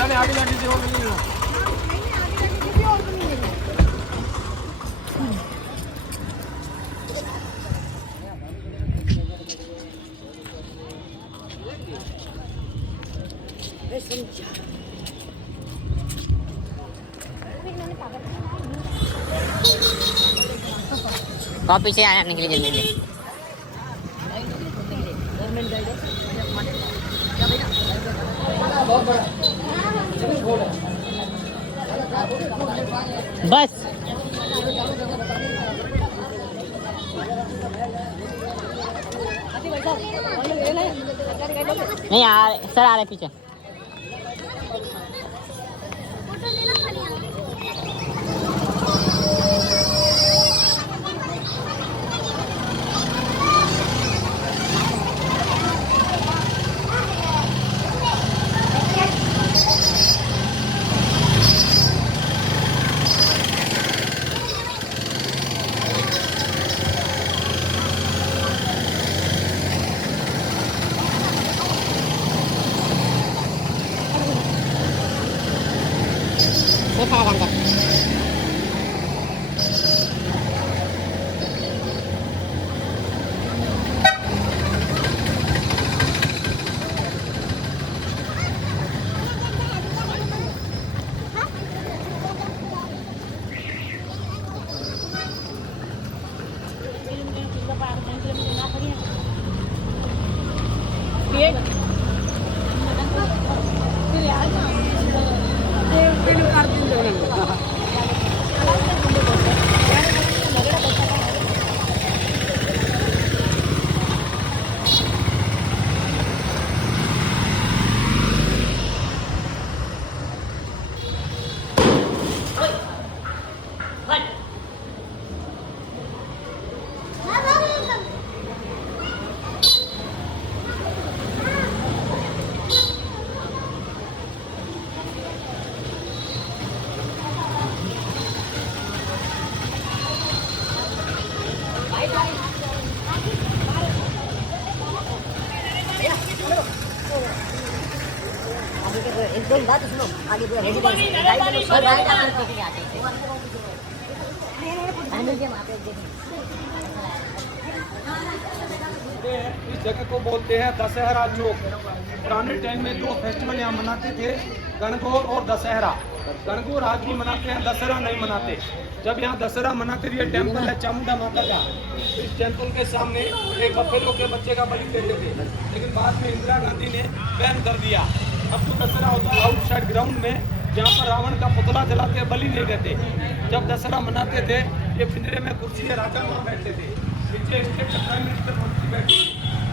साले आधी घंटे से और नहीं हो। तो आप पीछे आने के लिए जल्दी बस नहीं आ सर आ रहे पीछे एक दो बात सुनो आगे पूरा रेडी और गाइड आकर के लिए आते हैं इस जगह को बोलते हैं दशहरा चौक। पुराने टाइम में दो फेस्टिवल यहाँ मनाते थे, गणगौर और दशहरा। गणगौर आज भी मनाते हैं, दशहरा नहीं मनाते। जब यहाँ दशहरा मनाते थे, ये टेम्पल है चामुंडा माता का। इस टेम्पल के सामने एक बफेलो के बच्चे का बलि देते थे, लेकिन बाद में इंदिरा गांधी ने बैन कर दिया। अब तो दशहरा होता है आउटसाइड ग्राउंड में, जहाँ पर रावण का पुतला जलाते बलि नहीं देते। जब दशहरा मनाते थे, ये पिंजरे में कुर्सी है, राजा वहाँ बैठते थे, नीचे स्टेट का प्राइम मिनिस्टर मंत्री बैठे।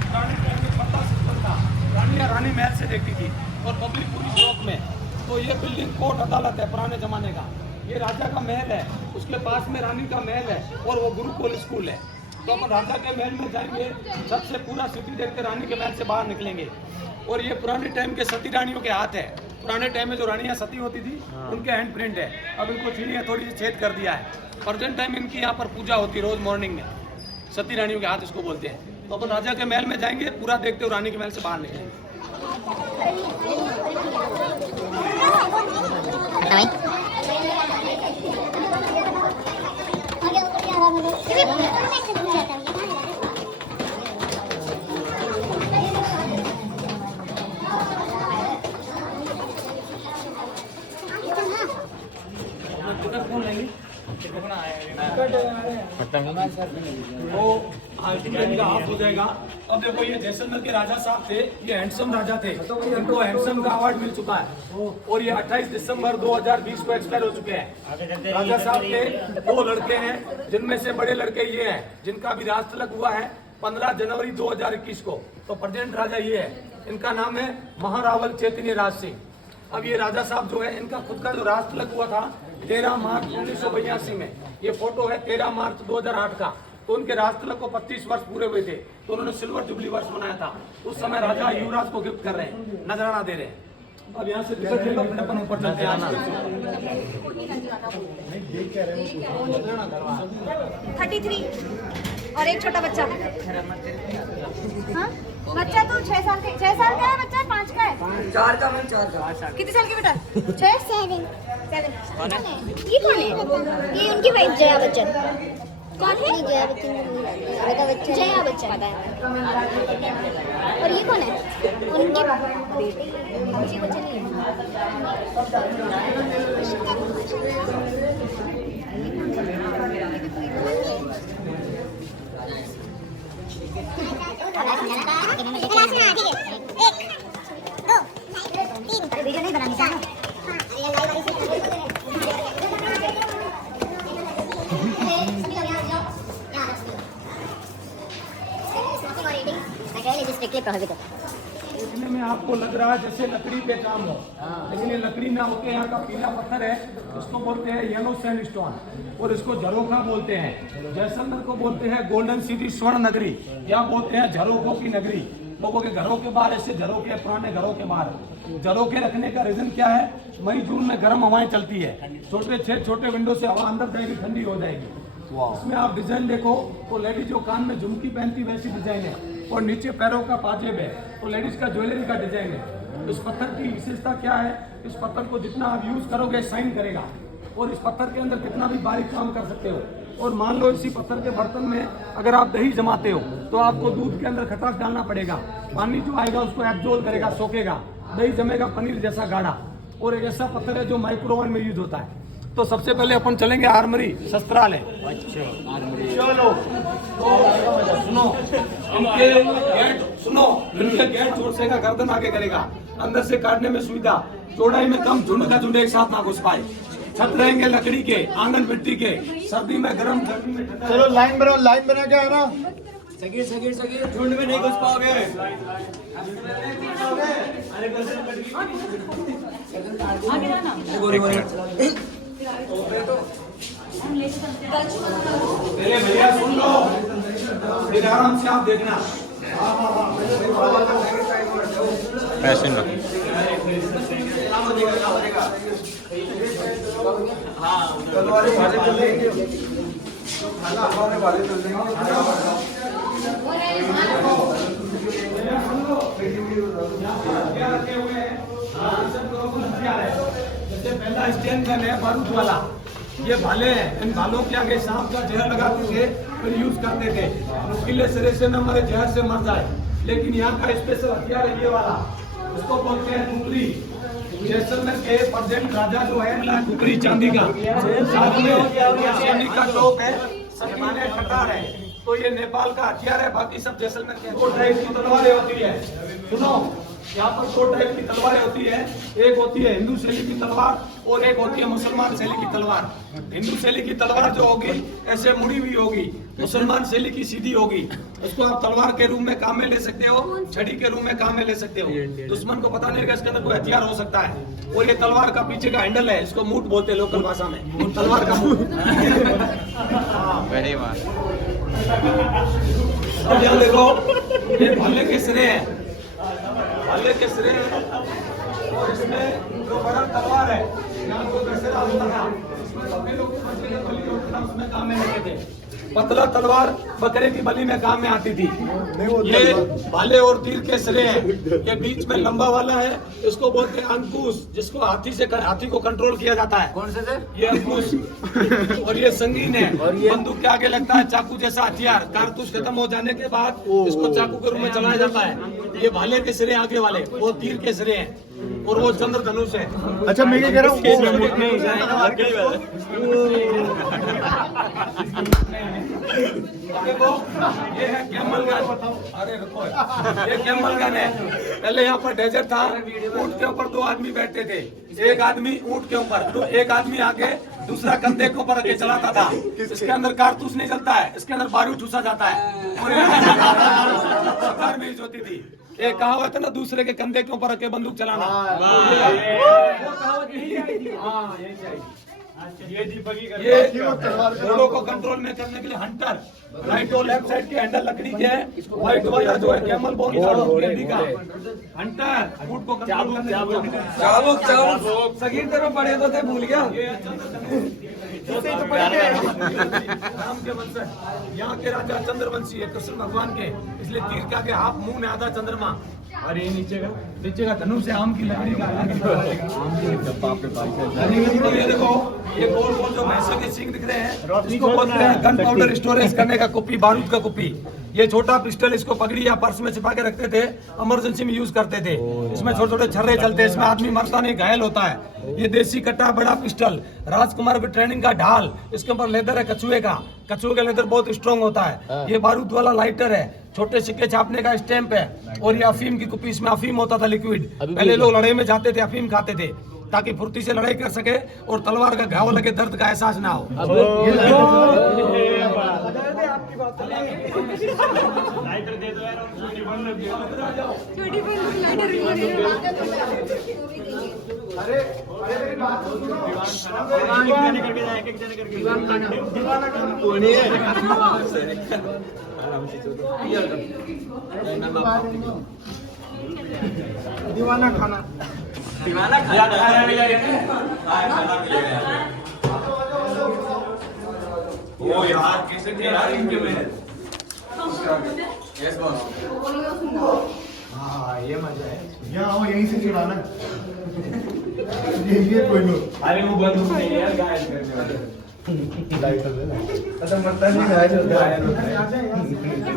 पुराने टाइम में पता सिस्टम था, रानियाँ रानी महल से देखती थी और पब्लिक पूरी चौक में। तो ये बिल्डिंग कोर्ट अदालत है पुराने जमाने का। ये राजा का महल है, उसके पास में रानी का महल है और वो गुरुकुल स्कूल है। तो अपन राजा के महल में जाएंगे, सबसे पूरा सिटी देख के रानी के महल से बाहर निकलेंगे। और ये पुराने टाइम के सती रानियों के हाथ है। पुराने टाइम में जो रानियाँ सती होती थी, उनके हैंड प्रिंट है। अब इनको चीनियाँ थोड़ी सी छेद कर दिया है। प्रेजेंट टाइम इनकी यहाँ पर पूजा होती है रोज मॉर्निंग में। सती रानियों के हाथ इसको बोलते हैं। तो अपन राजा के महल में जाएंगे, पूरा देखते हुए रानी के महल से बाहर निकलेंगे। तो का हाफ हो जाएगा। अब देखो ये जैसलमेर के राजा साहब थे, ये हैंडसम राजा थे, इनको हैंडसम का अवार्ड मिल चुका है। और ये 28 दिसंबर 2020 को एक्सपायर हो चुके हैं। राजा साहब के 2 लड़के हैं, जिनमें से बड़े लड़के ये हैं, जिनका भी राज तिलक हुआ है 15 जनवरी 2021 को। तो प्रेजेंट राजा ये है, इनका नाम है महारावल चैतन्य राज सिंह। अब ये राजा साहब जो है, इनका खुद का जो राज तिलक हुआ था 13 मार्च 1982 में। ये फोटो है 13 मार्च 2008 का। तो उनके राज तिलक को 25 वर्ष पूरे हुए थे, तो उन्होंने सिल्वर जुबली वर्ष मनाया था। उस समय राजा युवराज को गिफ्ट कर रहे हैं, नजराना दे रहे हैं। अब यहाँ से टिकट ले लो, फिर अपन ऊपर चलते हैं। 33 और एक छोटा बच्चा। हाँ? बच्चा तो 6 साल का है, बच्चा 5 का है। कितने साल के बेटा? 7 ये कौन है? ये उनकी वाइफ जया बच्चन। कौन है? जया बच्चन। जया बच्चन। और ये कौन है? उनकी बेटी बच्चन नहीं वीडियो नहीं बनानी है। देखने में आपको लग रहा है जैसे लकड़ी पे काम हो, लेकिन ये लकड़ी ना होके यहाँ का पीला पत्थर है, इसको बोलते हैं येलो सैंडस्टोन और इसको झरोखा बोलते हैं। जैसलमेर को बोलते हैं गोल्डन सिटी, स्वर्ण नगरी, या बोलते हैं झरोखों की नगरी। लोगों के घरों के बाहर ऐसे झरोखे, पुराने घरों के बाहर झरोखे रखने का रीजन क्या है? मई जून में गर्म हवाएं चलती है, छोटे विंडो से हवा अंदर जाएगी, ठंडी हो जाएगी। इसमें आप डिजाइन देखो तो लेडीज जो कान में झुमकी पहनती वैसी डिजाइन है, और नीचे पैरों का पाजेब है तो लेडीज का ज्वेलरी का डिजाइन है। इस पत्थर की विशेषता क्या है? इस पत्थर को जितना आप यूज करोगे शाइन करेगा, और इस पत्थर के अंदर कितना भी बारीक काम कर सकते हो। और मान लो इसी पत्थर के बर्तन में अगर आप दही जमाते हो तो आपको दूध के अंदर खटास डालना पड़ेगा, पानी जो आएगा उसको एब्जॉर्ब करेगा, सोखेगा, दही जमेगा पनीर जैसा गाढ़ा। और एक ऐसा पत्थर है जो माइक्रोवेव में यूज होता है। तो सबसे पहले अपन चलेंगे आर्मरी, शस्त्रालय। अच्छा आर्मरी, चलो तो सुनो, इनके गेट सुनो, इनके गेट जोर से का गर्दन आगे करेगा, अंदर से काटने में सुविधा, चौड़ाई में कम, झुंड का झुंड एक साथ ना घुस पाए। छत रहेंगे लकड़ी के, आंगन मिट्टी के, सर्दी में गर्म, गर्मी में ठंडा। चलो लाइन बना के आना। सगीर झुंड में नहीं घुस पाओगे। पहले भैया सुन लो, फिर आराम से आप देखना। जैसे पहला स्टैंड गन है बारूद वाला, ये भाले हैं, इन भालों के आगे सांप का जहर लगाते थे, फिर यूज करते थे, नुकीले सिरे से न मरे, जहर से मर जाए। लेकिन यहाँ का स्पेशल हथियार है ये वाला, इसको बोलते हैं खुपरी। जैसलमेर के प्रेजेंट राजा जो है खुपरी चांदी का, साथ में चांदी का टोप है, सटमाने कटार है। तो ये नेपाल का हथियार है, बाकी सब जैसलमेर के। दो टाइप की तलवारें होती है, सुनो यहाँ पर दो टाइप की तलवारें होती है, एक होती है हिंदू शैली की तलवार और एक होती है मुसलमान शैली की तलवार। हिंदू शैली की तलवार जो होगी ऐसे मुड़ी हुई होगी, मुसलमान शैली की सीधी होगी। उसको आप तलवार के रूप में काम में ले सकते हो, छड़ी के रूप में काम में ले सकते हो, दुश्मन को पता नहीं रहेगा इसके अंदर कोई हथियार हो सकता है। और ये तलवार का पीछे का हैंडल है, इसको मूठ बोलते हैं लोकल भाषा में, तलवार का मूठ। अब यहाँ देखो, ये भाले के सिरे हैं, भाले के सिरे हैं, और इसमें जो बड़ा तलवार है, यहाँ को दशहरा होता था, इसमें सभी लोग बकरे की बलि होती था, उसमें काम में लेते थे। पतला तलवार बकरे की बलि में काम में आती थी। ये भाले और तीर के सिरे हैं, ये बीच में लंबा वाला है, इसको बोलते हैं अंकुश, जिसको हाथी को कंट्रोल किया जाता है। कौन से थे? ये अंकुश। और ये संगीन है, बंदूक के आगे लगता है चाकू जैसा हथियार, कारतूस खत्म हो जाने के बाद इसको चाकू के रूप में चलाया जाता है। ये भाले के सिरे आगे वाले, वो तीर के सिरे हैं, और वो चंद्र धनुष है। अच्छा मैं क्या कह रहा हूँ, देखो ये है कैमल गन। अरे रुको, ये कैमल गन है। पहले यहाँ पर डेजर्ट था, ऊंट के ऊपर दो आदमी बैठते थे, एक आदमी ऊंट के ऊपर, तो एक आदमी आगे, दूसरा कंधे के ऊपर रख के चलाता था। इसके अंदर कारतूस नहीं चलता है, इसके अंदर बारूद ठूसा जाता है। सरकार में यूज होती थी। ये कहावत है ना, दूसरे के कंधे के ऊपर रख के बंदूक चलाना, वो कहावत यही है। हाँ यही चाहिए। ये घोड़ों को कंट्रोल में करने के लिए हंटर, राइट और लेफ्ट साइड के हैंडल लकड़ी के है, व्हाइट वाला जो है कैमल बोन का हंटर, ऊंट को कंट्रोल करने के लिए। चाबुक सगीर तरफ पड़े तो थे, भूल गया। राम के वंशज, यहाँ के राजा चंद्रवंशी है कृष्ण भगवान के, इसलिए तीर का के हाथ मुंह में आधा चंद्रमा। और ये नीचे का धनुष से आम की लकड़ी का ये देखो, ये गोल गोल जो भैंसों के सींग दिख रहे हैं, इसको बोलते हैं गन पाउडर स्टोरेज करने का कुप्पी, बारूद का कुप्पी। ये छोटा पिस्टल, इसको पगड़ी या पर्स में छिपा के रखते थे, इमरजेंसी में यूज करते थे। इसमें छोटे छोटे छर्रे चलते हैं, इसमें आदमी मरता नहीं, घायल होता है। ये देसी कट्टा बड़ा पिस्टल, राजकुमार की ट्रेनिंग का ढाल, इसके ऊपर लेदर है कछुए का लेदर बहुत स्ट्रॉन्ग होता है। ये बारूद वाला लाइटर है, छोटे सिक्के छापने का स्टैंप है। और ये अफीम की कुप्पी, इसमें अफीम होता था लिक्विड। पहले लोग लड़ाई में जाते थे, अफीम खाते थे ताकि फुर्ती से लड़ाई कर सके और तलवार का घाव लगे दर्द का एहसास ना हो। दीवाना खाना ओ यार कैसे थे यार इनके में। Yes boss. हाँ ये मजा है। यहाँ आओ, यहीं से चुराना ये कोई लोग। अरे वो बंदूक नहीं है यार, गायब करने वाले। अच्छा मरता नहीं, गायब होता है।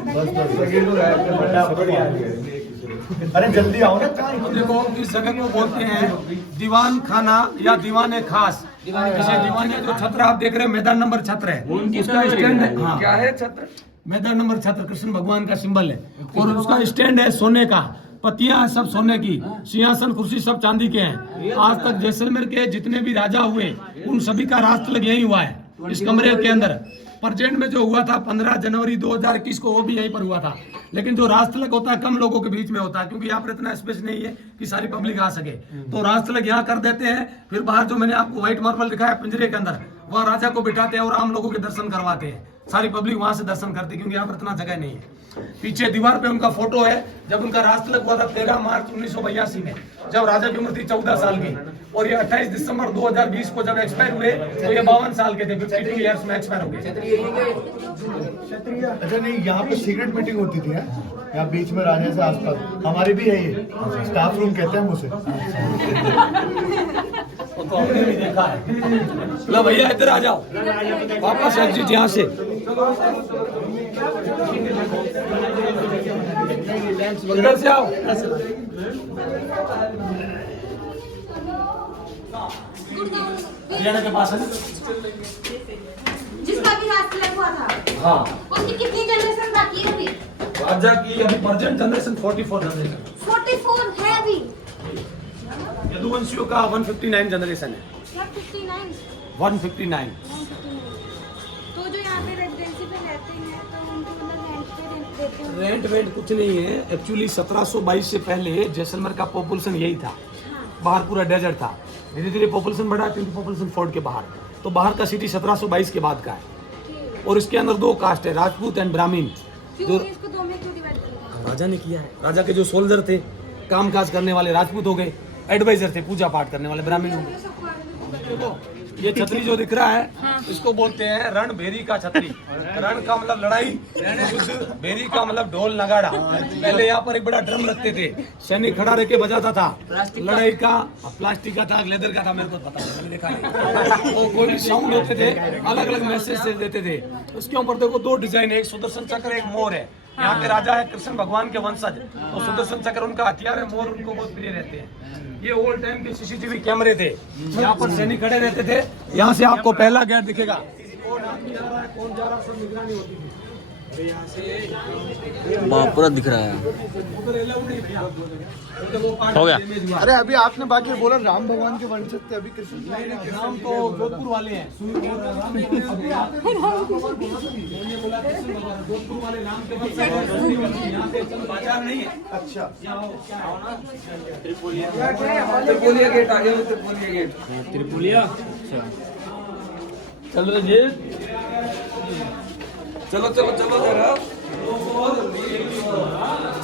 बस सगे तो गायब कर बड़ा बढ़िया। अरे जल्दी आओ ना। देखो इस जगह को बोलते हैं दीवान खाना या दीवाने खास। जैसे दीवाने जो छत्र आप देख रहे हैं, मैदान नंबर छत्र है, उसका स्टैंड है। हाँ क्या है छत्र? मैदान नंबर छत्र कृष्ण भगवान का सिंबल है। और उसका स्टैंड है सोने का, पत्तियां सब सोने की, सिंहासन कुर्सी सब चांदी के हैं। आज तक जैसलमेर के जितने भी राजा हुए उन सभी का राज तिलक यही हुआ है, इस कमरे के अंदर। प्रेजेंट में जो हुआ था 15 जनवरी 2021 को, वो भी यहीं पर हुआ था। लेकिन जो राज तिलक होता है कम लोगों के बीच में होता है, क्योंकि यहाँ पर इतना स्पेस नहीं है कि सारी पब्लिक आ सके। तो राज तिलक यहाँ कर देते हैं, फिर बाहर जो मैंने आपको व्हाइट मार्बल दिखाया पिंजरे के अंदर, वहाँ राजा को बिठाते हैं और आम लोगों के दर्शन करवाते हैं। सारी पब्लिक वहां से दर्शन करती है, क्योंकि यहाँ पर इतना जगह नहीं है। पीछे दीवार पे उनका फोटो है, जब उनका राज तिलक हुआ था 13 मार्च 1982 में, जब राजा की उम्र थी 14 साल की। और ये 28 दिसंबर 2020 को जब एक्सपायर हुए तो ये 52 साल के थे, 52 ईयर्स में एक्सपायर हो गए। अच्छा नहीं, यहाँ पे सीक्रेट मीटिंग होती थी यहाँ बीच में राजा से आसपास। हमारी भी है ये, स्टाफ रूम कहते हैं उसे। तो हमने भी देखा है। लो भैया इधर आ जाओ, वापस एग्जिट यहाँ से। इधर से आओ। हरियाणा के पास है जिसका भी राज तिलक हुआ था। हाँ, उसकी कितनी जनरेशन बाकी है अभी? राजा की अभी प्रेजेंट जनरेशन 44 जनरेशन, 44 है अभी। यदुवंशियों का 159 जनरेशन है। क्या 59? 159। तो जो यहाँ पे रेजिडेंसी पे रहते हैं तो उनको मतलब रेंट पे देते हैं? रेंट वेंट कुछ नहीं है। एक्चुअली 1722 से पहले जैसलमेर का पॉपुलेशन यही था, बाहर पूरा डेजर्ट था। धीरे धीरे पॉपुलेशन बढ़ा, क्योंकि पॉपुलेशन फोर्ट के बाहर, तो बाहर का सिटी 1722 के बाद का है। और इसके अंदर 2 कास्ट है, राजपूत एंड ब्राह्मीण। क्यों इसको दो में क्यों डिवाइड किया? राजा ने किया है। राजा के जो सोल्जर थे, कामकाज करने वाले राजपूत हो गए, एडवाइजर थे पूजा पाठ करने वाले ब्राह्मण हो गए। देखो ये छतरी जो दिख रहा है, इसको बोलते हैं रणभेरी का छतरी। रण का मतलब लड़ाई, भेरी का मतलब ढोल नगाड़ा। पहले यहाँ पर एक बड़ा ड्रम रखते थे, सैनिक खड़ा रह के बजाता था। लड़ाई का प्लास्टिक का था, लेदर का था, मेरे को पता है, मैंने देखा नहीं। वो कोई साउंड होते थे, अलग अलग मैसेज देते थे। उसके ऊपर देखो 2 डिजाइन है, एक सुदर्शन चक्र, एक मोर है। यहाँ के राजा है कृष्ण भगवान के वंशज, तो सुदर्शन चक्र उनका हथियार है, मोर उनको बहुत प्रिय रहते हैं। ये ओल्ड टाइम के सीसीटीवी कैमरे थे, यहाँ पर सैनिक खड़े रहते थे। यहाँ से आपको पहला गेट दिखेगा, कौन आदमी आ रहा है, कौन जा रहा है, सब निगरानी होती थी। पूरा दिख रहा है। हो गया। अरे अभी आपने बाकी बोला राम भगवान के वंशज थे, अभी कृष्ण नाम तो जोधपुर वाले हैं। जोधपुर वाले नाम के यहाँ पे बाजार नहीं है। अच्छा त्रिपोलिया गेट आगे में, त्रिपोलिया गेट, त्रिपोलिया। चलो जी, चलो चलो चलो जरा।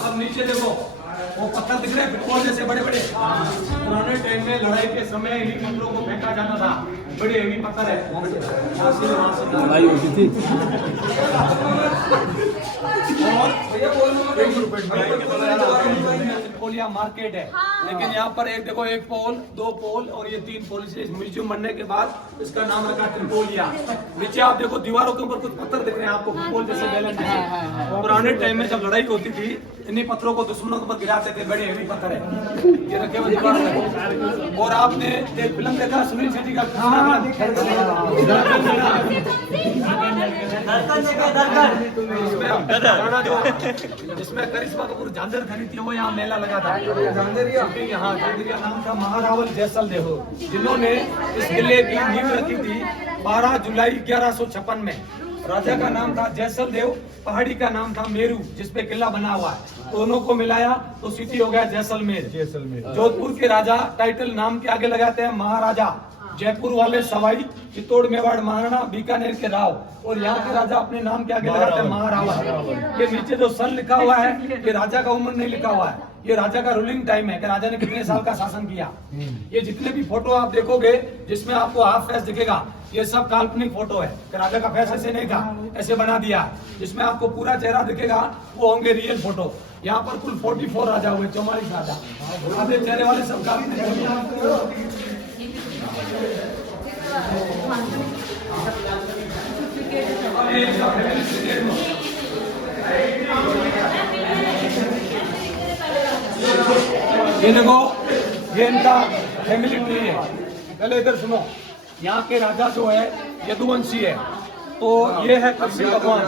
अब नीचे देखो, वो पत्थर दिख रहे हैं फुटबॉल जैसे बड़े बड़े। पुराने टाइम में लड़ाई के समय इन्हीं पत्थरों को फेंका जाता था। बड़े हेवी पत्थर है। लड़ाई होती थी। पोलिया मार्केट है, लेकिन यहाँ पर एक देखो, एक पोल, दो पोल और ये 3 पोल। इसलिए म्यूजियम बनने के बाद इसका नाम रखा त्रिपोलिया। नीचे आप देखो दीवारों के ऊपर कुछ पत्थर दिख रहे हैं आपको, फुटबॉल जैसे बैलेंस है। पुराने टाइम में जब लड़ाई होती थी इन्हीं पत्थरों को दुश्मनों के ऊपर गिराते थे। बड़े हेवी पत्थर है ये रखे हुए दीवार में। और आपने एक फिल्म देखा सुनील शेट्टी का, जिसमें करिश्मा कपूर झांझर खरीदी थी, वो यहाँ मेला लगा था। यहाँ झांझरिया नाम था महारावल जैसलदेव, जिन्होंने इस किले की नींव रखी थी 12 जुलाई 1156 में। राजा का नाम था जैसलदेव, पहाड़ी का नाम था मेरू, जिसपे किला बना हुआ है। दोनों को मिलाया तो सिटी हो गया जैसलमेर। जोधपुर के राजा टाइटल नाम के आगे लगाते हैं महाराजा। जयपुर वाले सवाई, चित्तौड़ मेवाड़ महाराणा, बीकानेर के राव, और यहाँ के राजा अपने नाम के आगे लगाते हैं महारावल। ये नीचे जो सन लिखा हुआ है ये राजा का उम्र नहीं लिखा हुआ है, ये राजा का रूलिंग टाइम है कि राजा ने कितने साल का शासन किया। ये जितने भी फोटो आप देखोगे जिसमें आपको हाफ फेस दिखेगा, ये सब काल्पनिक फोटो है कि राजा का फेस ऐसे नहीं था, ऐसे बना दिया। जिसमें आपको पूरा चेहरा दिखेगा वो होंगे रियल फोटो। यहाँ पर कुल 44 राजा हुए, 44 राजा। आधे चेहरे वाले सब काल्पनिक। ये देखो, ये इनका फैमिली ट्री है। पहले इधर सुनो, यहाँ के राजा जो है यदुवंशी है, तो ये है कृष्ण भगवान।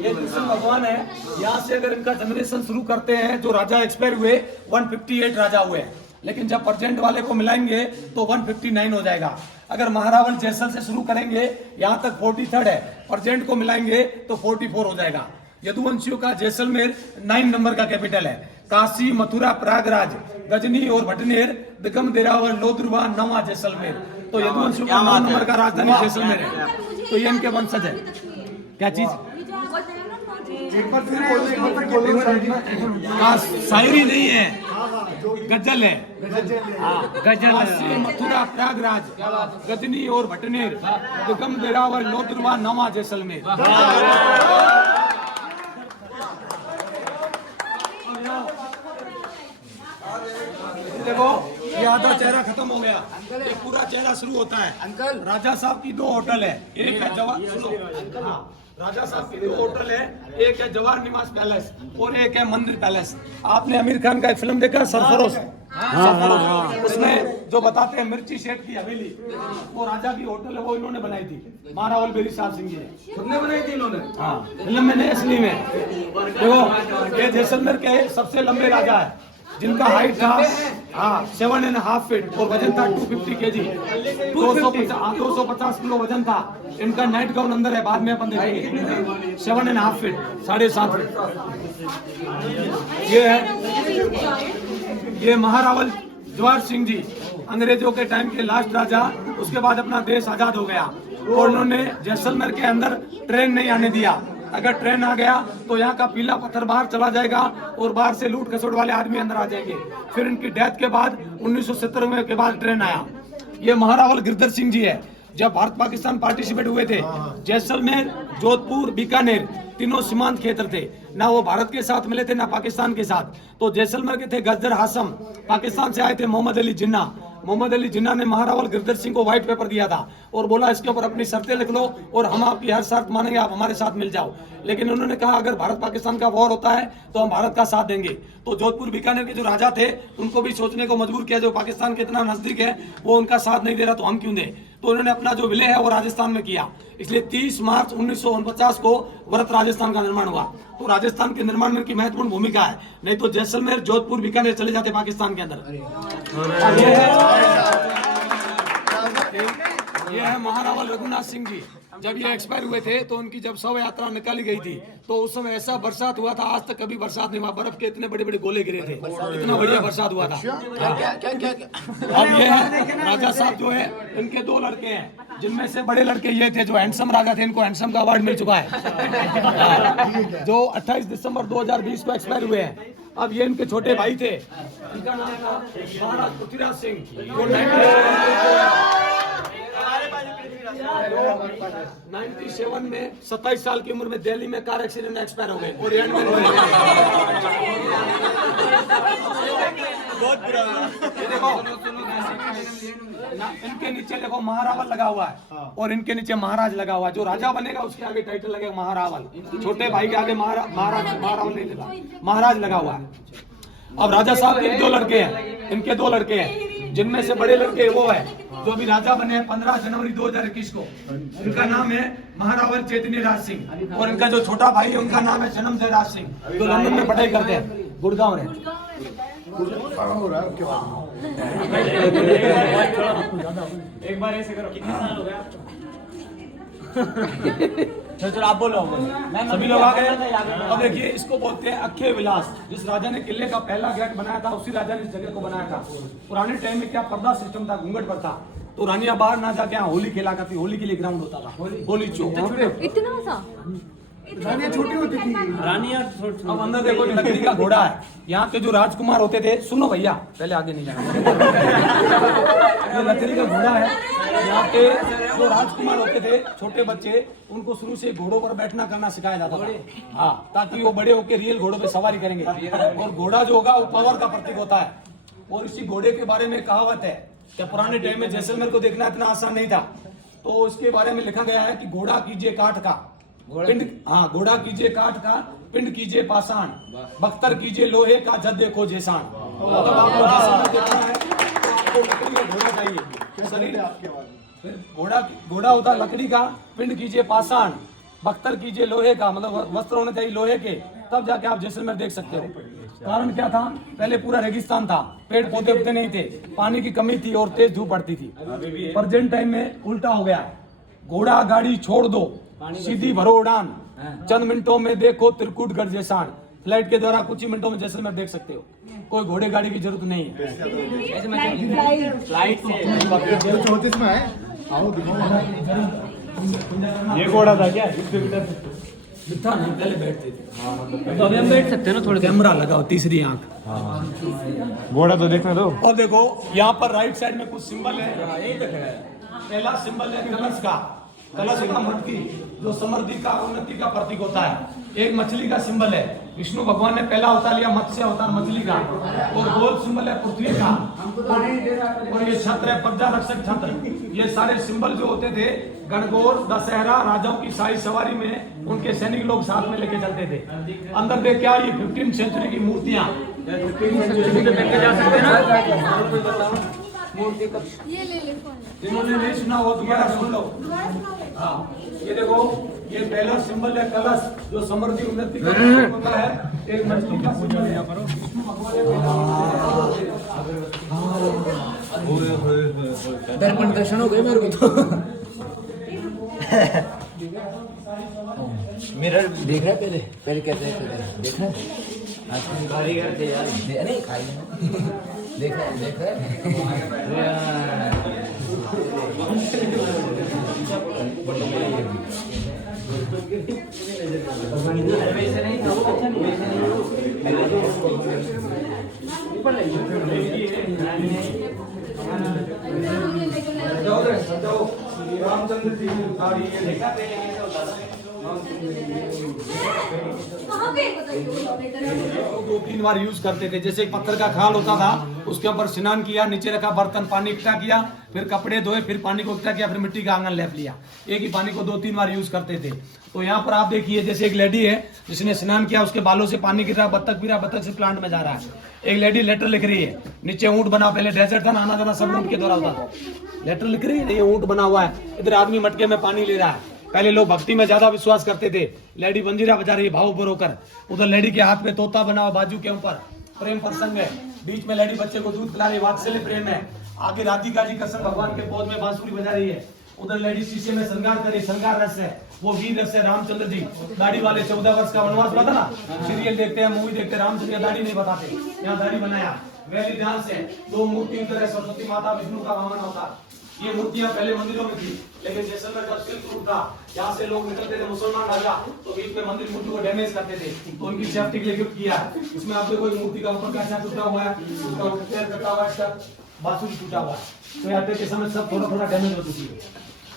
ये कृष्ण भगवान है। यहाँ से अगर इनका जनरेशन शुरू करते हैं, जो राजा एक्सपायर हुए 158 राजा हुए, लेकिन जब प्रेजेंट वाले को मिलाएंगे तो 159 हो जाएगा। अगर महारावल जैसल से शुरू करेंगे, यहाँ तक 43rd है, प्रेजेंट को मिलाएंगे तो 44 हो जाएगा। यदुवंशियों का जैसलमेर 9 नंबर का कैपिटल है। काशी, मथुरा, प्रयागराज, गजनी और भटनेर, दिगम, देरावर, लोद्रुवा, नवा जैसलमेर। तो यदुवंशियों का 9 नंबर का राजधानी जैसलमेर है। तो ये इनके वंशज है। क्या चीज? शायरी नहीं है, गजल है। गजल। मथुरा, प्रयागराज, गजनी और भटनेर, दिगम, देरावर, लोद्रुवा, नवा जैसलमेर। देखो ये आधा चेहरा खत्म हो गया, ये पूरा चेहरा शुरू होता है। अंकल, राजा साहब की 2 होटल है, एक है जवाहर, हाँ, राजा साहब की 2 होटल है, एक है जवाहर निवास पैलेस और एक है मंदिर पैलेस। आपने आमिर खान का एक फिल्म देखा सरफरोश? उसमें जो बताते हैं मिर्ची शेठ की हवेली, वो राजा की होटल है, वो इन्होंने बनाई थी। महारावल बेरी साहब सिंह जी ने खुद ने बनाई थी इन्होंने। हाँ, फिल्म में नहीं, असली में। देखो ये जैसलमेर के सबसे लंबे राजा है, जिनका हाइट था 7.5 फीट और वजन था 250 kg, 250 किलो वजन था। इनका नाइट गाउन अंदर है, बाद में अपन देखेंगे। 7.5 फीट, 7.5 फीट। ये है, ये महारावल जवाहर सिंह जी, अंग्रेजों के टाइम के लास्ट राजा। उसके बाद अपना देश आजाद हो गया और उन्होंने जैसलमेर के अंदर ट्रेन नहीं आने दिया। अगर ट्रेन आ गया तो यहाँ का पीला पत्थर बाहर चला जाएगा और बाहर से लूट खसोट वाले आदमी अंदर आ जाएंगे। फिर इनकी डेथ के बाद 1970 के बाद ट्रेन आया। ये महारावल गिरधर सिंह जी है। जब भारत पाकिस्तान पार्टिसिपेट हुए थे, जैसलमेर, जोधपुर, बीकानेर तीनों सीमांत क्षेत्र थे, ना वो भारत के साथ मिले थे ना पाकिस्तान के साथ। तो जैसलमेर के थे गजदर हासम, पाकिस्तान से आए थे मोहम्मद अली जिन्ना। मोहम्मद अली जिन्ना ने महारावल गिरधर सिंह को व्हाइट पेपर दिया था और बोला इसके ऊपर अपनी शर्तें लिख लो और हम आपकी हर शर्त मानेंगे, आप हमारे साथ मिल जाओ। लेकिन उन्होंने कहा अगर भारत पाकिस्तान का वॉर होता है तो हम भारत का साथ देंगे। तो जोधपुर बीकानेर के जो राजा थे उनको भी सोचने को मजबूर किया, जो पाकिस्तान के इतना नजदीक है वो उनका साथ नहीं दे रहा तो हम क्यों दें। तो उन्होंने अपना जो विलय है वो राजस्थान में किया। इसलिए 30 मार्च 1949 को वरत राजस्थान का निर्माण हुआ। तो राजस्थान के निर्माण में की महत्वपूर्ण भूमिका है, नहीं तो जैसलमेर, जोधपुर, बीकानेर चले जाते पाकिस्तान के अंदर। ये है महारावल रघुनाथ सिंह जी। जब ये एक्सपायर हुए थे तो उनकी जब शव यात्रा निकाली गई थी तो उस समय ऐसा बरसात हुआ था, आज तक कभी बरसात नहीं हुआ। बर्फ के इतने बड़े बड़े गोले गिरे थे, इतना बढ़िया बरसात हुआ था। अब ये है राजा साहब जो है, इनके 2 लड़के हैं, जिनमें से बड़े लड़के ये थे जो हैंडसम राजा थे, इनको हैंडसम का अवार्ड मिल चुका है जो 28 दिसंबर 2020 को एक्सपायर हुए हैं। अब ये इनके छोटे भाई थे, इनका नाम था महाराज पृथ्वीराज सिंह जो 97 में 27 साल की उम्र में दिल्ली में कार एक्सीडेंट में एक्सपायर हो गए और एंड में बहुत बुरा। इनके नीचे देखो महारावल लगा हुआ है और इनके नीचे महाराज लगा हुआ है। जो राजा बनेगा उसके आगे टाइटल लगेगा महारावल, छोटे भाई के आगे महारावल नहीं लगा, महाराज लगा हुआ है। अब राजा साहब के 2 लड़के हैं, इनके 2 लड़के हैं, जिनमें से बड़े लड़के वो है जो अभी राजा बने हैं 15 जनवरी 2021 को। इनका नाम है महारावल चैतन्य राज सिंह और इनका जो छोटा भाई है उनका नाम है जन्म जय राज सिंह, जो लंदन में पढ़ाई करते हैं, गुड़गांव में। एक बार ऐसे करो, कितने साल हो गया? चलो आप बोलो, सभी लोग आ गए। अब देखिए इसको बोलते हैं अक्षय विलास। जिस राजा ने किले का पहला गेट बनाया था उसी राजा ने इस जगह को बनाया था। पुराने टाइम में क्या पर्दा सिस्टम था, घूंघट पर था, तो रानियां बाहर ना जाके यहाँ होली खेला करती, होली के लिए ग्राउंड होता था, होली चौक। इतना सा रानियां छोटी होती थी। रानियां अब अंदर देखो लकड़ी का घोड़ा है। यहाँ के जो राजकुमार होते थे, सुनो भैया पहले आगे नहीं जाना, ये लकड़ी का घोड़ा है। यहाँ के जो राजकुमार होते थे छोटे बच्चे, उनको शुरू से घोड़ों पर बैठना करना सिखाया जाता था, हाँ, ताकि वो बड़े होकर रियल घोड़ों पे सवारी करेंगे। और घोड़ा जो होगा वो पावर का प्रतीक होता है। और इसी घोड़े के बारे में कहावत है कि पुराने टाइम में जैसलमेर को देखना इतना आसान नहीं था, तो इसके बारे में लिखा गया है कि घोड़ा कीजिए काठ का पिंड, हाँ, घोड़ा कीजिए काठ का पिंड कीजिए पाषाण, बख्तर कीजिए लोहे का जद देखो जेसान। मतलब आपको जेसान देखना है तो आपको लकड़ी का घोड़ा चाहिए, शरीर घोड़ा होता लकड़ी का, पिंड कीजिए पाषाण, बख्तर कीजिए लोहे का, मतलब वस्त्र होने चाहिए लोहे के, तब जाके आप जैसलमेर देख सकते हो। कारण क्या था, पहले पूरा रेगिस्तान था, पेड़ पौधे उगते नहीं थे, पानी की कमी थी और तेज धूप पड़ती थी। प्रेजेंट टाइम में उल्टा हो गया, घोड़ा गाड़ी छोड़ दो, सीधी भरो उड़ान, चंद मिनटों में देखो त्रिकुट गढ़ जैसान। फ्लाइट के द्वारा कुछ ही मिनटों में जैसलमेर देख सकते हो, कोई घोड़े गाड़ी की जरूरत नहीं है। फ्लाइट से 34 में है। ये घोड़ा था क्या? मिठा नहीं, पहले बैठते थे, तो अभी हम बैठ सकते हैं ना, थोड़ा कैमरा लगाओ, तीसरी आंख। घोड़ा तो देखना दो। और देखो यहाँ पर राइट साइड में कुछ सिंबल है। पहला सिंबल है कलश का, कलश का मटकी जो समृद्धि का उन्नति का प्रतीक होता है। एक मछली का सिंबल है, विष्णु भगवान ने पहला अवतार लिया मत्स्य अवतार मछली का। और गोल सिंबल है पृथ्वी का, और ये छत्र है प्रजा रक्षक छत्र। ये सारे सिंबल जो होते थे गणगौर दशहरा राजाओं की शाही सवारी में उनके सैनिक लोग साथ में लेके चलते थे। अंदर देख क्या ये 15वीं सेंचुरी की मूर्तियां, ये ले ले फोन। जिन्होंने नहीं सुना वो दोबारा सुन लो। हाँ, ये देखो ये पहला सिंबल है कलश जो समृद्धि उन्नति का प्रतीक होता है। एक मछली का सिंबल है। दर्पण दर्शन हो गए मेरे को तो। मिरर देख रहा है, पहले कैसे है देख रहा है, कारीगर थे यार, नहीं खाई देख रहा है। रामचंद्र जी की उतारी ये देखा दो तीन बार यूज करते थे। जैसे एक पत्थर का खाल होता था, उसके ऊपर स्नान किया, नीचे रखा बर्तन, पानी इकट्ठा किया, फिर कपड़े धोए, फिर पानी को इकट्ठा किया, फिर मिट्टी का आंगन लेप लिया। एक ही पानी को 2-3 बार यूज करते थे। तो यहाँ पर आप देखिए, जैसे एक लेडी है जिसने स्नान किया, उसके बालों से पानी गिर रहा, बत्तख पी रहा, बत्तख से प्लांट में जा रहा है। एक लेडी लेटर लिख रही है, नीचे ऊँट बना, पहले डेजर्ट था, आना जाना सब ऊँट के द्वारा होता था। लेटर लिख रही है, ये ऊँट बना हुआ है, इधर आदमी मटके में पानी ले रहा है। पहले लोग भक्ति में ज्यादा विश्वास करते थे। लेडी बंजीरा बजा रही है भाव ऊपर होकर, उधर लेडी के हाथ में तोता बना हुआ, बाजू के ऊपर प्रेम प्रसंग है, बीच में लेडी बच्चे को दूध पिला रही है, वात्सल्य प्रेम है। आगे राधिका जी कृष्ण भगवान के पौध में बांसुरी बजा रही है, उधर लेडी शीशे में श्रृंगार कर रही, श्रृंगार रस है, वो वीर रस है। रामचंद्र जी दाढ़ी वाले, 14 वर्ष का वनवास हुआ था ना, सीरियल देखते हैं, मूवी देखते हैं, रामचंद्र दाढ़ी नहीं बताते, यहाँ दाढ़ी बनाया। वैली ध्यान से 2 मूर्ति उधर है, सरस्वती माता विष्णु का वामन होता, ये मूर्तियां पहले मंदिरों में थी, लेकिन जैसलमेर जब सिल्क रूट था, यहाँ से लोग निकलते थे मुसलमान राजा, तो बीच में मंदिर मूर्ति को डैमेज करते थे, तो उनकी सेफ्टी के लिए गिफ्ट किया। इसमें आप देखो मूर्ति का ऊपर का हिस्सा टूटा हुआ है, उसका पैर कटा हुआ है, सब बांसुरी टूटा हुआ है, तो यात्रा के समय सब थोड़ा थोड़ा डैमेज हो चुकी है।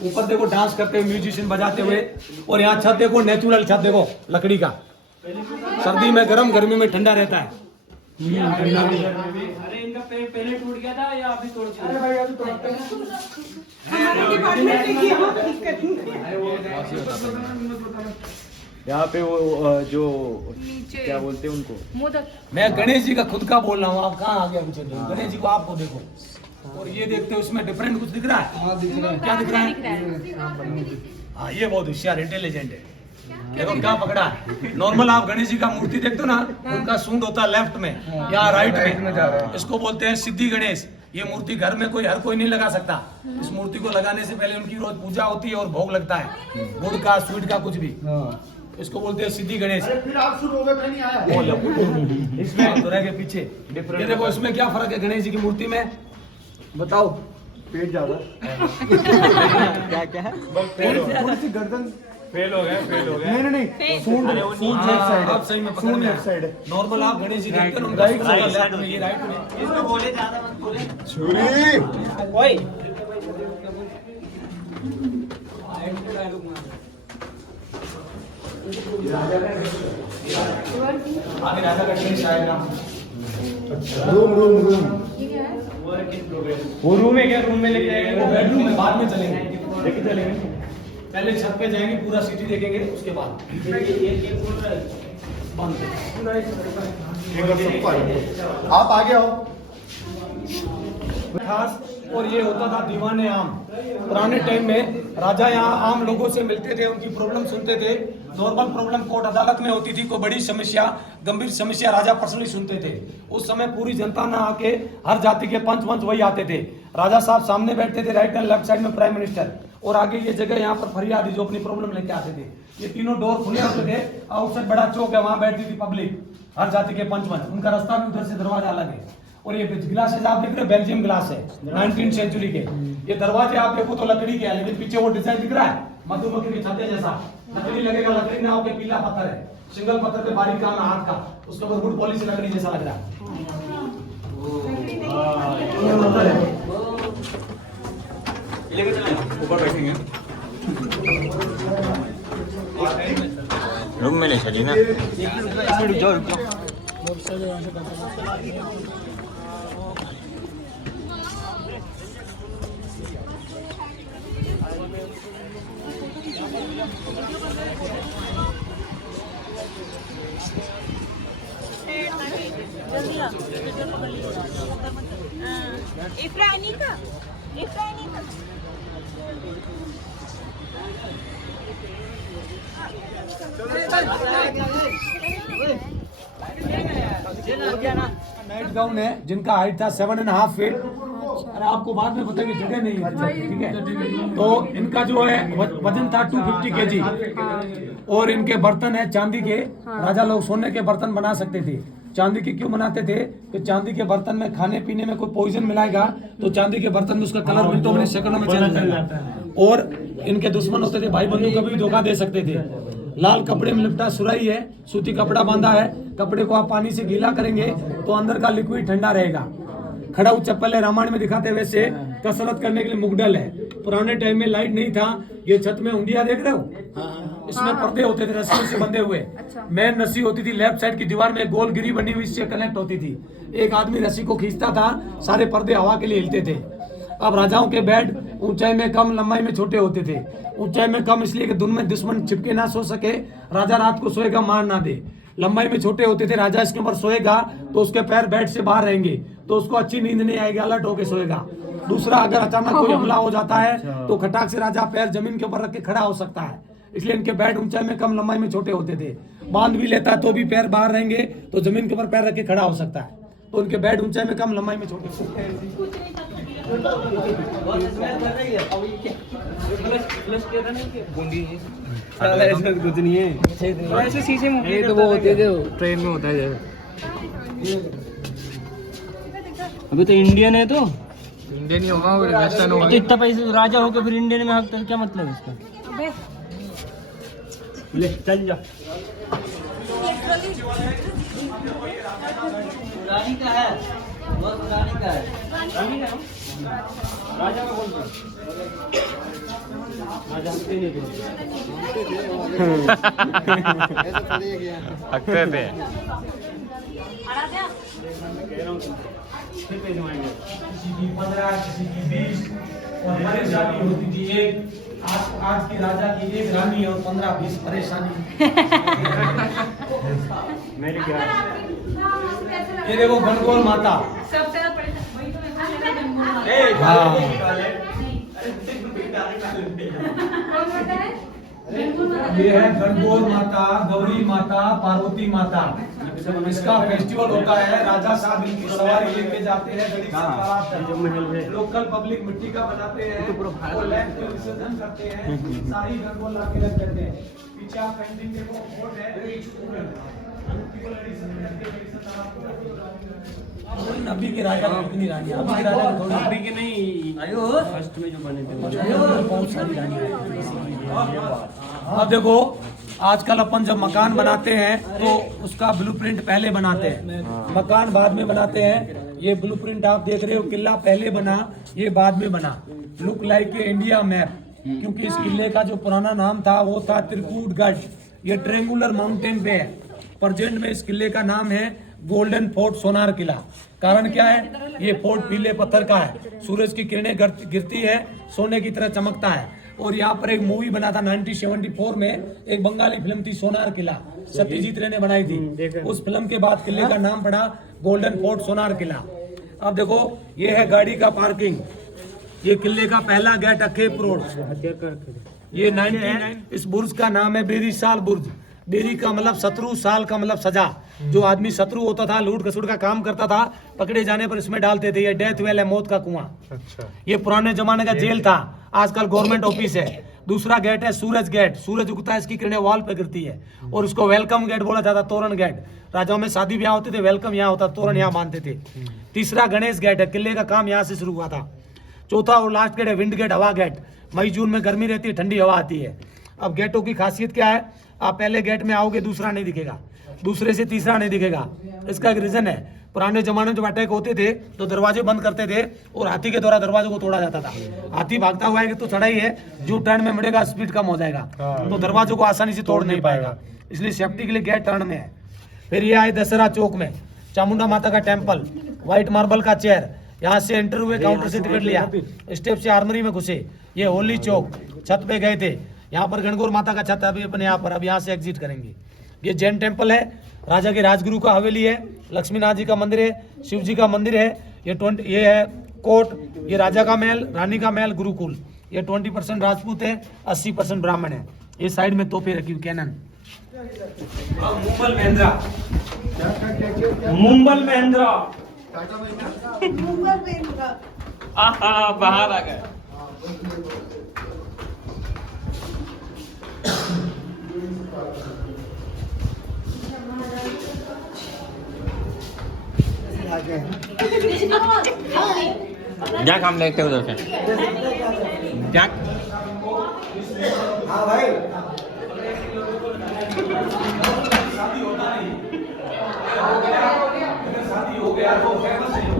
ऊपर देखो डांस करते हुए म्यूजिशियन बजाते हुए, और यहाँ छत देखो नेचुरल छत देखो लकड़ी का, सर्दी में गर्म, गर्मी में ठंडा रहता है। अरे इनका पहले टूट गया था या अभी तोड़ दिया? यहाँ पे वो जो क्या बोलते हैं उनको, मैं गणेश जी का खुद का बोल रहा हूँ, आप कहाँ आगे अभी चल रहे हो? गणेश जी को आपको देखो, और ये देखते हो इसमें डिफरेंट कुछ दिख रहा है? क्या दिख रहा है? हाँ, ये बहुत होशियार इंटेलिजेंट है। देखो क्या पकड़ा है। नॉर्मल आप गणेश जी का मूर्ति देखते हो ना, उनका सूंड होता है लेफ्ट में या राइट में, इसको बोलते हैं सिद्धि गणेश। ये मूर्ति घर में कोई हर कोई नहीं लगा सकता। इस मूर्ति को लगाने से पहले उनकी रोज पूजा होती है और भोग लगता है, गुड़ का, स्वीट का, कुछ भी। इसको बोलते हैं सिद्धि गणेश। फिर आप शुरू हो गए, मैं नहीं आया। इसमें तो रह गए पीछे। ये देखो इसमें क्या फर्क है गणेश जी की मूर्ति में, बताओ? पेट ज्यादा क्या क्या है, थोड़ी सी गर्दन फेल हो गया। नहीं सूंड लेफ्ट साइड आप सही में पकड़ लेफ्ट साइड है। नॉर्मल आप गणेश जी देखते हैं राइट साइड में, ये राइट में। इसको बोले ज्यादा मत बोले। छुरी ओए आगे राजा का टेस्ट आएगा। रूम वो रूम है क्या, रूम में लेके वो आएंगे? बेडरूम में बाद में चलेंगे, लेके चलेंगे। पहले छत पे जाएंगे, पूरा सिटी देखेंगे, उसके बाद बंद। आप आगे आओ। खास और ये होता था दीवाने आम। पुराने टाइम में राजा यहाँ आम लोगों से मिलते थे, उनकी प्रॉब्लम सुनते थे। नॉर्मल प्रॉब्लम कोर्ट अदालत में होती थी, कोई बड़ी समस्या, गंभीर समस्या राजा पर्सनली सुनते थे। उस समय पूरी जनता ना आके हर जाति के पंच वही आते थे। राजा साहब सामने बैठते थे, राइट एंड लेफ्ट साइड में प्राइम मिनिस्टर, और आगे ये जगह यहाँ पर फरियादी जो अपनी प्रॉब्लम लेके आते थे। ये तीनों डोर खुले होते थे, आउटसाइड बड़ा चौक है, वहां बैठती थी पब्लिक, हर जाति के पंच उनका रास्ता भी उधर से दरवाजा अलग है। और ये ग्लासेस आप देख रहे हो, बेल्जियम ग्लास है 19वीं सेंचुरी के। ये दरवाजे आप देखो तो लकड़ी के हैं, लेकिन पीछे वो डिजाइन दिख रहा है मधुमक्खी के छत्ते जैसा, लकड़ी लगेगा, लकड़ी में आपके पीला पत्थर है, सिंगल पत्थर पे बारीक काम है हाथ का, उसके ऊपर वुड पॉलिश लकड़ी जैसा लग रहा है। ऊपर बैठेंगे, रूम में ले चली ना। रुक जाओ। इफ्रानी का नाइट गाउन है जिनका हाइट था 7.5 फीट। अरे आपको बाद में बताएंगे, जगह नहीं है, ठीक है। तो इनका जो है वजन था 250 kg, और इनके बर्तन है चांदी के। राजा लोग सोने के बर्तन बना सकते थे। चांदी के क्यों बनाते थे? कि चांदी के बर्तन में खाने पीने में कोई पॉइजन मिलाएगा तो चांदी के बर्तन में उसका कलर मिनटों में, सेकंडों में चेंज हो जाएगा। और इनके दुश्मन होते थे, भाई बंधु कभी धोखा दे सकते थे। लाल कपड़े में लिपटा सुराही है, सूती कपड़ा बांधा है, कपड़े को आप पानी से गीला करेंगे तो अंदर का लिक्विड ठंडा रहेगा। खड़ा चप्पल है, रामायण में दिखाते वैसे। कसरत करने के लिए मुगडल है। पुराने टाइम में लाइट नहीं था, ये छत में उंडिया देख रहे हो, इसमें पर्दे होते थे रस्सियों से बंधे हुए। मेन रस्सी होती थी लेफ्ट साइड की दीवार में, गोल गिरी बनी हुई, इससे कनेक्ट होती थी। एक आदमी रस्सी को खींचता था, सारे पर्दे हवा के लिए हिलते थे। अब राजाओं के बेड ऊंचाई में कम, लंबाई में छोटे होते थे। ऊंचाई में कम इसलिए कि में दुश्मन छिपके ना सो सके, राजा रात को सोएगा मार ना दे। लंबाई में छोटे होते थे, राजा इसके ऊपर सोएगा तो उसके पैर बेड से बाहर रहेंगे, तो उसको अच्छी नींद नहीं आएगी, अलर्ट होके सोएगा। दूसरा, अगर अचानक कोई हमला हो जाता है तो खटाक से राजा पैर जमीन के ऊपर रख के खड़ा हो सकता है। इसलिए इनके बेड ऊंचाई में कम, लंबाई में छोटे होते थे। बांध भी लेता तो भी पैर बाहर रहेंगे, तो जमीन के ऊपर पैर रख के खड़ा हो सकता है। तो उनके बेड ऊंचाई में कम, लंबाई में छोटे। कुछ नहीं है, ऐसे शीशे ये तो वो होते थे, ट्रेन में होता है जैसे। अभी तो इंडियन है तो इंडियन ही होगा और वेस्टर्न तो होगा। इतना पैसे राजा होकर फिर इंडियन में हकता है, क्या मतलब है इसका? ले चल जा। रानी का है, बहुत रानी का है। राजा का बोल रहा राजा हकते नहीं थे। हकते थे। फिर पैसे मांगेंगे। किसी की 15, किसी की 20 और परेशानी होती थी एक। आज की राजा की एक रानी और 15-20 परेशानी। मेरे क्या ये देखो गणगौर माता। हाँ। ये है गणगौर माता, गौरी माता, पार्वती माता। इसका फेस्टिवल होता है, राजा साहब इनकी सवारी लेके जाते हैं गरीब से तालाब तक। लोकल पब्लिक मिट्टी का बनाते हैं, वो लैंप पे विसर्जन करते हैं, सारी गणगौर ला के रख देते हैं। पीछे आप पेंटिंग देखो, बोर्ड है। अभी के राजा की कितनी रानियां, अभी के राजा की थोड़ी, अभी के नहीं, फर्स्ट में जो बने थे बहुत सारी रानियां। अब देखो, आजकल अपन जब मकान बनाते हैं तो उसका ब्लूप्रिंट पहले बनाते हैं, मकान बाद में बनाते हैं। ये ब्लूप्रिंट आप देख रहे हो, किला पहले बना, ये बाद में बना। लुक लाइक इंडिया मैप, क्योंकि इस किले का जो पुराना नाम था वो था त्रिकूटगढ़। ये ट्रेंगुलर माउंटेन पे है। प्रेजेंट में इस किले का नाम है गोल्डन फोर्ट, सोनार किला। कारण क्या है? ये फोर्ट पीले पत्थर का है, सूरज की किरणें गिरती है, सोने की तरह चमकता है। और यहाँ पर एक मूवी बना था 1974 में, एक बंगाली फिल्म थी सोनार किला, सत्यजीत रे ने बनाई थी। उस फिल्म के बाद किले का नाम पड़ा गोल्डन फोर्ट, सोनार किला। अब देखो, ये है गाड़ी का पार्किंग। ये किले का पहला गेट अखेप रोड। ये 99, इस बुर्ज का नाम है बेरी साल बुर्ज। बेरी का मतलब शत्रु, साल का मतलब सजा। जो आदमी शत्रु होता था, लूट खसुट का काम करता था, पकड़े जाने पर इसमें डालते थे। ये डेथ वेल है, मौत का कुआं। अच्छा। ये पुराने जमाने का जेल था, आजकल गवर्नमेंट ऑफिस है। दूसरा गेट है सूरज गेट। सूरज उगता है, इसकी किरणें वॉल पे गिरती है, और इसको वेलकम गेट बोला जाता, तोरण गेट। राजाओं में शादी ब्याह होते थे, वेलकम यहाँ होता, तोरण यहाँ बांधते थे। तीसरा गणेश गेट है, किले का काम यहाँ से शुरू हुआ था। चौथा और लास्ट गेट है विंड गेट, हवा गेट। मई जून में गर्मी रहती है, ठंडी हवा आती है। अब गेटों की खासियत क्या है? आप पहले गेट में आओगे, दूसरा नहीं दिखेगा, दूसरे से तीसरा नहीं दिखेगा। इसका एक रीजन है, पुराने जमाने में जब अटैक होते थे तो दरवाजे बंद करते थे और हाथी के द्वारा दरवाजों को तोड़ा जाता था। हाथी भागता हुआ है तो चढ़ाई है, जो टर्न में मुड़ेगा स्पीड कम हो जाएगा, तो दरवाजों को आसानी से तोड़ नहीं पाएगा। इसलिए सेफ्टी के लिए गेट टर्न में है। फिर ये आए दशहरा चौक में, चामुंडा माता का टेम्पल, व्हाइट मार्बल का चेयर। यहाँ से एंटर हुए, काउंटर से टिकट लिया, स्टेप से आर्मरी में घुसे। ये होली चौक, छत पे गए थे। यहाँ पर गणगौर माता का छत है, अभी अपने यहाँ पर। अब यहाँ से एग्जिट करेंगे। ये जैन टेम्पल है, राजा के राजगुरु का हवेली है, लक्ष्मीनाथ जी का मंदिर है, शिव जी का मंदिर है। ये है कोर्ट, ये राजा का महल, रानी का महल, गुरुकुल। ये 20% राजपूत है, 80% ब्राह्मण है। ये साइड में तोपे रखी हुई, कैनन। मुंबल महिंद्रा, मुंबल महिंद्रा बाहर आ गए। क्या काम देखते हो उधर से? क्या? हाँ भाई, शादी हो गया तो फेमस नहीं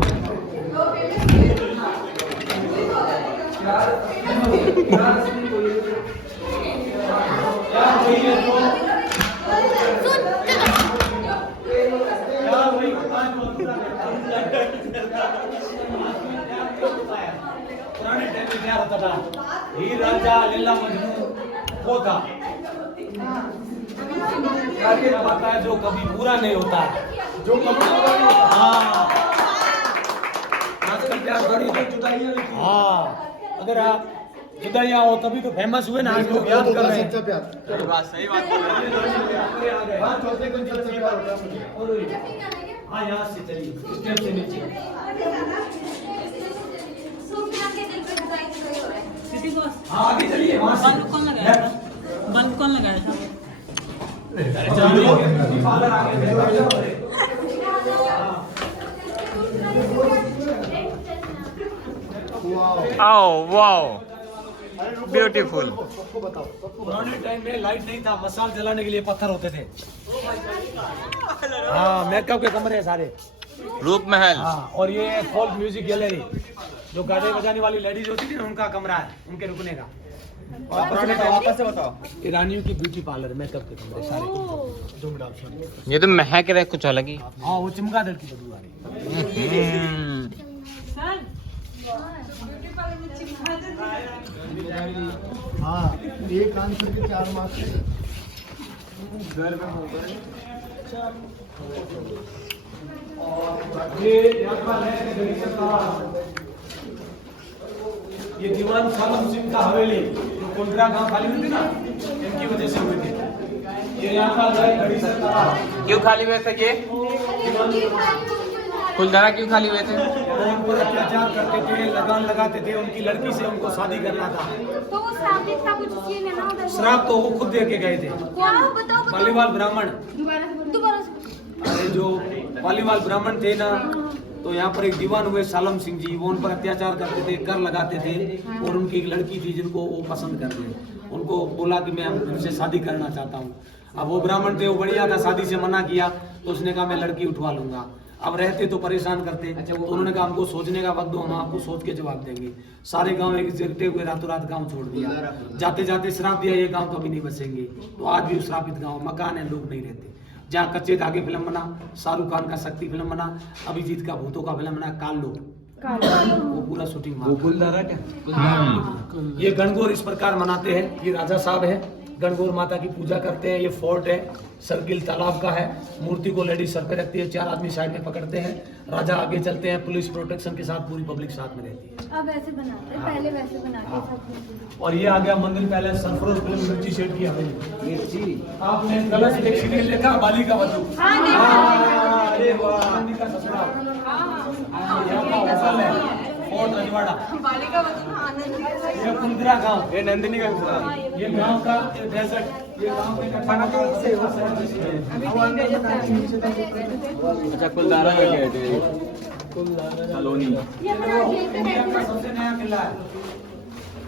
पुराने टाइम में क्या होता था? हीर रांझा, लैला मजनू वो था। क्या होता है जो कभी पूरा नहीं होता, जो कभी पूरा नहीं होता। हाँ, आजकल प्यार बड़ी तो जुदाइयाँ। हाँ, अगर आप जुदाइयाँ हो तभी तो फेमस हुए ना, आज लोग याद कर रहे हैं। सही बात, सही बात बोल रहे हैं। हाँ, यहाँ से चलिए, स्टेप से नीचे। हाँ, आगे चलिए, वहाँ से। बल्ब कौन लगाया था? बल्ब कौन लगाया था? पार्लर आगे आओ वाओ ब्यूटीफुल। सबको बताओ, सबको बताओ। पुराने टाइम में लाइट नहीं था, मसाल जलाने के लिए पत्थर होते थे। हाँ, मेकअप के कमरे हैं सारे। रूप महल। हाँ, और ये फोल्क म्यूजिक गैलरी, जो गाने बजाने वाली लेडीज होती थी ना, उनका कमरा है, उनके रुकने का। और पुराने टाइम से बताओ, ईरानियों की ब्यूटी पार्लर, मेकअप के कमरे सारे। जो डांस, ये तो महक रहा है कुछ अलग ही। हाँ, वो चमगादड़ की बदबू आ रही है। हाँ, एक आंसर के 4 मार्क्स। ये यहाँ का है गणेश का, ये दीवान सालम सिंह का हवेली, जो कुंडरा गांव खाली हुई थी ना, इनकी वजह से हुई थी। ये यहाँ का है गणेश का। क्यों खाली हुए थे ये? कुलधारा क्यों खाली हुए थे? वो उन पर अत्याचार करते थे, लगान लगाते थे, उनकी लड़की से उनको शादी करना था। तो वो श्रापित का कुछ सीन है ना उधर। श्राप तो वो खुद दे के गए थे। क्या? बताओ पालीवाल ब्राह्मण, दोबारा से। अरे जो पालीवाल ब्राह्मण थे ना, तो यहाँ पर एक दीवान हुए सालम सिंह जी, वो उन पर अत्याचार करते थे, कर लगाते थे, और उनकी एक लड़की थी जिनको वो पसंद करते, उनको बोला कि मैं उनसे शादी करना चाहता हूँ। अब वो ब्राह्मण थे, वो बढ़िया था, शादी से मना किया, तो उसने कहा मैं लड़की उठवा लूंगा। अब रहते तो परेशान करते, तो उन्होंने कहा हमको सोचने का वक्त दो, हम आपको सोच के जवाब देंगे। सारे गांव एक जगते हुए रातों रात गांव छोड़ दिया, जाते जाते श्राप दिया, ये गांव कभी नहीं बसेंगे। तो आज भी श्रापित गांव, मकान है, लोग नहीं रहते। जहाँ कच्चे धागे फिल्म बना, शाहरुख खान का शक्ति फिल्म बना, अभिजीत का भूतों का फिल्म बना, कालो, वो पूरा शूटिंग वहाँ। ये गणगौर इस प्रकार मनाते हैं। ये राजा साहब है, गणगौर माता की पूजा करते हैं। ये फोर्ट है, सर्किल तालाब का है। मूर्ति को लेडीज सर पे रखती है, 4 आदमी साइड में पकड़ते हैं, राजा आगे चलते हैं, पुलिस प्रोटेक्शन के साथ पूरी पब्लिक साथ में रहती है। अब ऐसे बनाते हैं, पहले वैसे बनाते सब। और ये आ गया मंदिर पैलेस, सरफरोश फिल्म मिर्ची शेठ की हवेली। आपने कलश एक सीरियल देखा, बाली का वधू? अरे वाह, चांदी का ससुराल। यहाँ का होटल है, फोर्ट रजवाड़ा। ये कुंदरा गांव, ये नंदिनी का ससुराल। ये गांव का डेजर्ट, ये गांव के खाना का अच्छा कुलधारा में गए थे, कॉलोनी। इंडिया का सबसे नया किला है,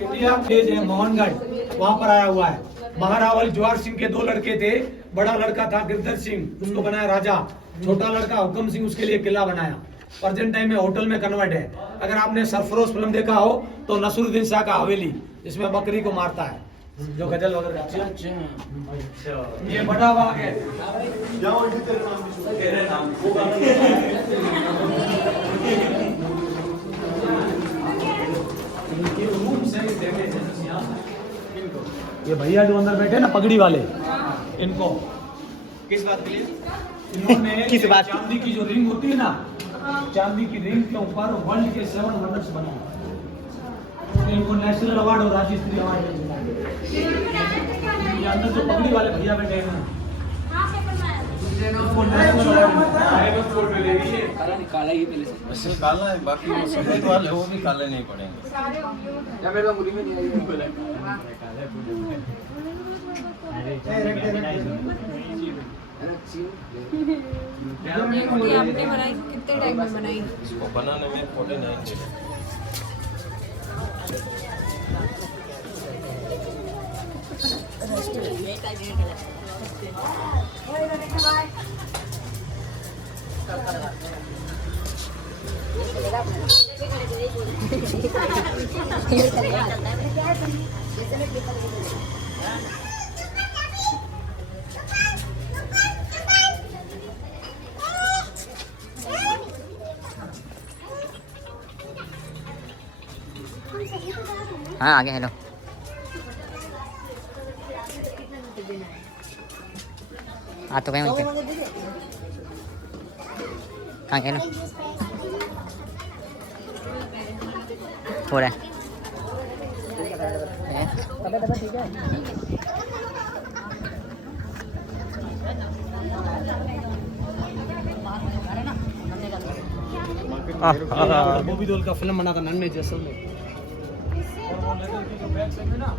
इंडिया गेट है, मोहनगढ़, वहाँ पर आया हुआ है। महारावल ज्वार सिंह के 2 लड़के थे, बड़ा लड़का था गिरधर सिंह, उसको बनाया राजा, छोटा लड़का हुक्म सिंह, उसके लिए किला बनाया। प्रेजेंट टाइम में होटल में कन्वर्ट है। अगर आपने सरफरोश फिल्म देखा हो तो नसरुद्दीन शाह का हवेली, जिसमें बकरी को मारता है, जो गजल वगैरह। ये बड़ा बाग है, ये भैया जो अंदर बैठे ना पगड़ी वाले, इनको किस बात के लिए? इन्होंने किस बात? चांदी की जो रिंग होती है ना, चांदी की रिंग के ऊपर वर्ल्ड के 7 वंडर्स बने, इनको नेशनल अवार्ड और राज्य स्तरीय अवार्ड मिला। ये अंदर जो पगड़ी वाले भैया बैठे हैं ना, काला ही पहले से काला है, बाकी सफेद वाले वो भी काले नहीं पड़ेंगे। या मेरे मुड़ी में नहीं आई ये आपने बनाई कितने टाइम में बनाई? इसको बनाने में 49 डेज। हाँ आगे हेलो आ तो गए वहीं पे कहाँ हेलो हो रहा है बॉबी देओल का फिल्म बना था नन्हे जैसलमेर। और वो लेदर की जो बैग है ना,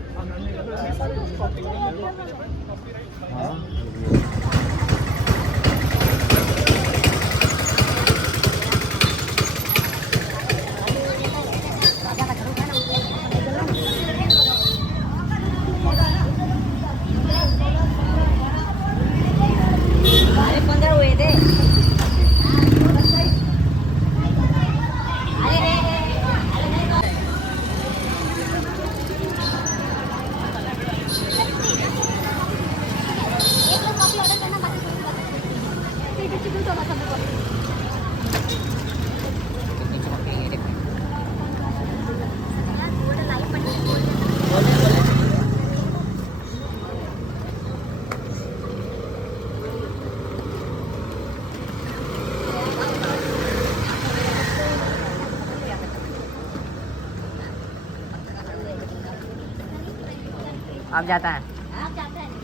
अब जाता है। आप जाते हैं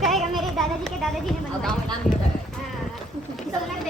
कहेगा मेरे दादाजी के दादाजी ने बनवाया।